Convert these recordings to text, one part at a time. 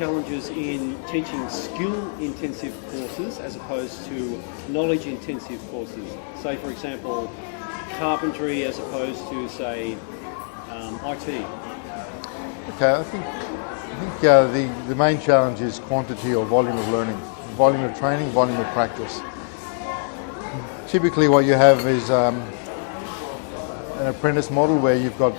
challenges in teaching skill-intensive courses as opposed to knowledge-intensive courses? Say, for example, carpentry as opposed to, say, IT. Okay, I think the main challenge is quantity or volume of learning, volume of training, volume of practice. Typically what you have is an apprentice model where you've got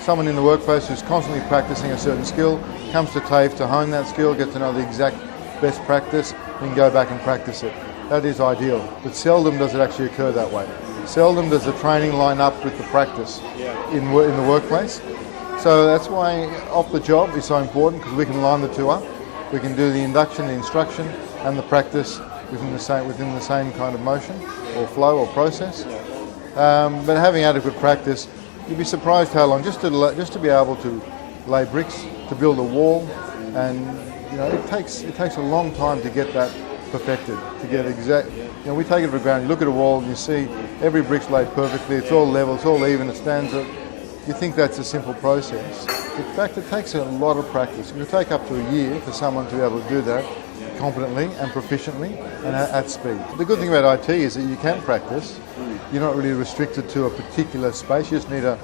someone in the workplace who's constantly practicing a certain skill, comes to TAFE to hone that skill, get to know the exact best practice, then go back and practice it. That is ideal, but seldom does it actually occur that way. Seldom does the training line up with the practice in the workplace. So that's why off the job is so important, because we can line the two up. We can do the induction, the instruction, and the practice within the same kind of motion or flow or process. But having adequate practice, you'd be surprised how long just to be able to lay bricks, to build a wall, and it takes a long time to get that perfected, to get exact. We take it for granted. You look at a wall and you see every brick's laid perfectly. It's all level, it's all even, it stands up. You think that's a simple process. In fact, it takes a lot of practice. It can take up to a year for someone to be able to do that competently and proficiently and at speed. The good thing about IT is that you can practice. You're not really restricted to a particular space. You just need a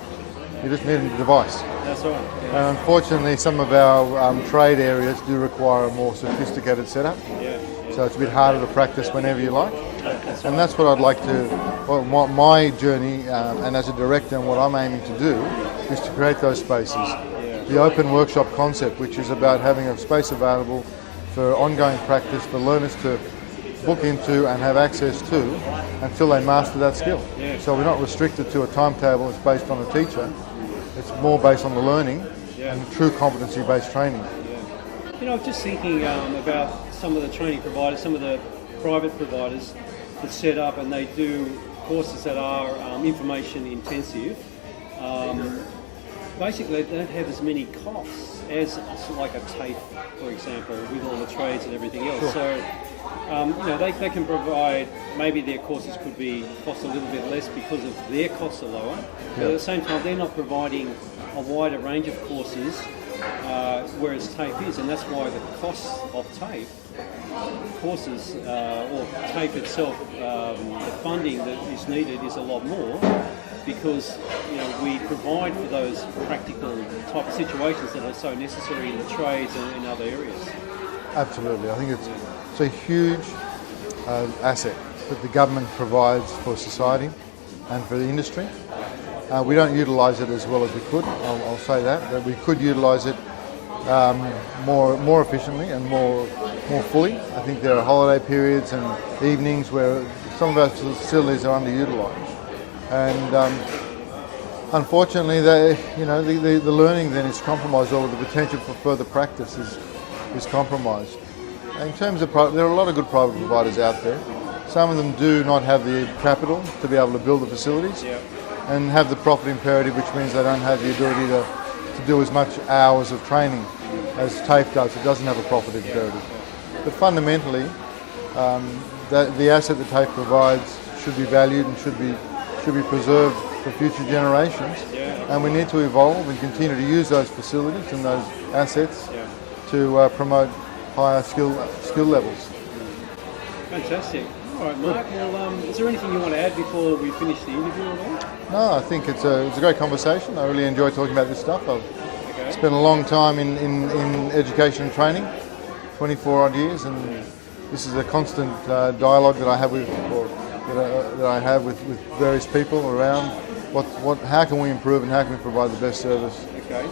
device. That's right. And unfortunately, some of our trade areas do require a more sophisticated setup. So it's a bit harder to practice whenever you like. And that's what I'd like to, my journey and as a director and what I'm aiming to do is to create those spaces. The open workshop concept, which is about having a space available for ongoing practice for learners to book into and have access to until they master that skill. So we're not restricted to a timetable that's based on a teacher. It's more based on the learning and true competency-based training. I'm just thinking about some of the training providers, some of the private providers that set up and they do courses that are information intensive. Basically, they don't have as many costs as like a TAFE, for example, with all the trades and everything else. So, they can provide, maybe their courses could cost a little bit less because of their costs are lower, but at the same time, they're not providing a wider range of courses, whereas TAFE is, and that's why the costs of TAFE courses or TAFE itself, the funding that is needed is a lot more, because we provide for those practical type of situations that are so necessary in the trades and in other areas. Absolutely, I think it's a huge asset that the government provides for society and for the industry. We don't utilise it as well as we could. I'll say that we could utilise it more efficiently and more fully. I think there are holiday periods and evenings where some of our facilities are underutilised, and unfortunately, the learning then is compromised, or the potential for further practice is compromised. In terms of there are a lot of good private providers out there. Some of them do not have the capital to be able to build the facilities and have the profit imperative, which means they don't have the ability to do as much hours of training as TAFE does. It doesn't have a profit imperative. But fundamentally, the asset that TAFE provides should be valued and should be preserved for future generations. And we need to evolve and continue to use those facilities and those assets to promote higher skill levels. Fantastic. All right, Mark. Well, is there anything you want to add before we finish the interview or not? No, I think it's a great conversation. I really enjoy talking about this stuff. I've spent a long time in education and training, 24 odd years, and this is a constant dialogue that I have with various people around how can we improve and how can we provide the best service. Okay.